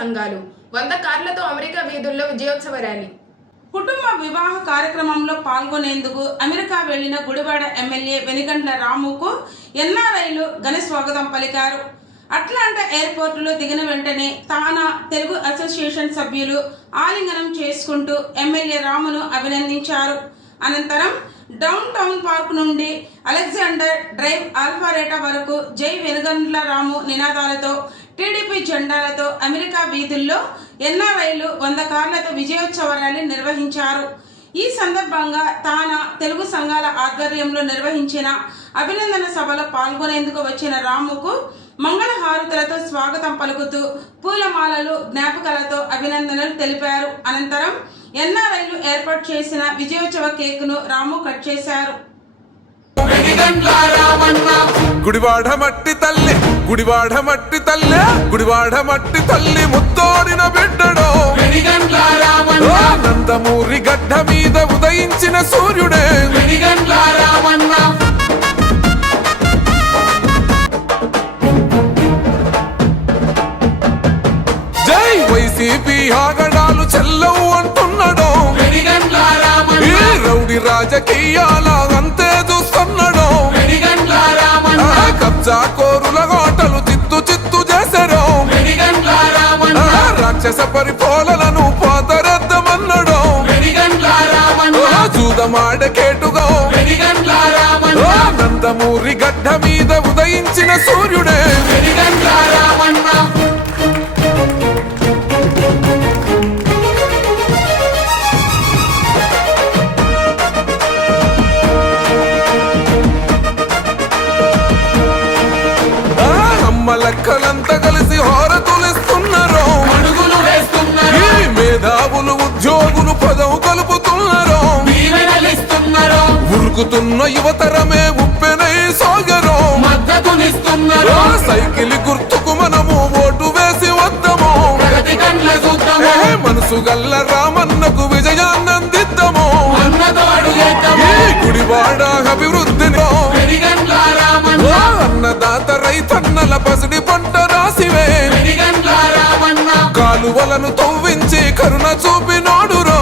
సంఘాలు 100 కార్లతో అమెరికా వీధుల్లో విజయోత్సవ ర్యాలీ. కుటుంబ వివాహ కార్యక్రమంలో పాల్గొనేందుకు అమెరికా వెళ్లిన గుడివాడ ఎమ్మెల్యే వెనిగండ్ల రాముకు ఎన్ఆర్ఐలు ఘన స్వాగతం పలికారు. అట్లాంటా ఎయిర్పోర్టులో దిగిన వెంటనే తానా తెలుగు అసోసియేషన్ సభ్యులు ఆలింగనం చేసుకుంటూ ఎమ్మెల్యే రామును అభినందించారు. అనంతరం డౌన్ టౌన్ పార్క్ నుండి అలెగ్జాండర్ డ్రైవ్ ఆల్ఫారేటా వరకు జై వెనుగండ్ల రాము నినాదాలతో టీడీపీ జెండాలతో అమెరికా వీధుల్లో ఎన్ఆర్ఐలు 100 కార్లతో విజయోత్సవ ర్యాలీ నిర్వహించారు. ఈ సందర్భంగా తానా తెలుగు సంఘాల ఆధ్వర్యంలో నిర్వహించిన అభినందన సభలో పాల్గొనేందుకు వచ్చిన రాముకు మంగళహారతులతో స్వాగతం పలుకుతూ పూలమాలలు జ్ఞాపకాలతో అభినందనలు తెలిపారు. అనంతరం ఎన్ఆర్ఐలు ఏర్పాటు చేసిన విజయోత్సవ కేకును రాము కట్ చేశారు. గుడివాడ మట్టి తల్లి, గుడివాడ మట్టి తల్లి, గుడివాడ మట్టి తల్లి ముత్తోడిన బిడ్డడో నందమూరి గడ్డ మీద ఉదయించిన సూర్యుడే జై వైసీపీ ఆగడాలు చెల్లవు అంటున్నాడు, ఈ రౌడి రాజకీయాల అంతే చూస్తున్నాడు, కబ్జా కోరుల గోటలు చిత్తు చిత్తు చేశారు, రాక్షస పరిపాలనను పోతరద్దమన్నాడు, చూదమాడకేటుగా నందమూరి గడ్డ మీద ఉదయించిన సూర్యుడే లెక్కలంతా కలిసి హారతులిస్తున్నారు, ఈ మేధావులు ఉద్యోగులు పదవు కలుపుతున్నారు, ఉరుకుతున్న యువతరమే ఉప్పెనై సాగరు, సైకిల్ గుర్తుకు మనము ఓటు వేసి వద్దాము, మనసు గల్ల రామన్నకు విజయాన్నందిద్దాము, ఈ గుడివాడ అభివృద్ధిని అన్నదాత రైతన్నల పసిడి పంట రాసివే, కాలువలను తవ్వించి కరుణ చూపినోడురో,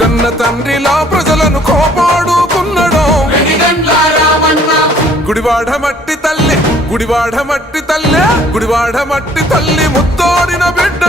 కన్న తండ్రిలా ప్రజలను కోపాడుకున్నాడు, గుడివాడ మట్టి తల్లి, గుడివాడ మట్టి తల్లి, గుడివాడ మట్టి తల్లి ముత్తోడిన బిడ్డ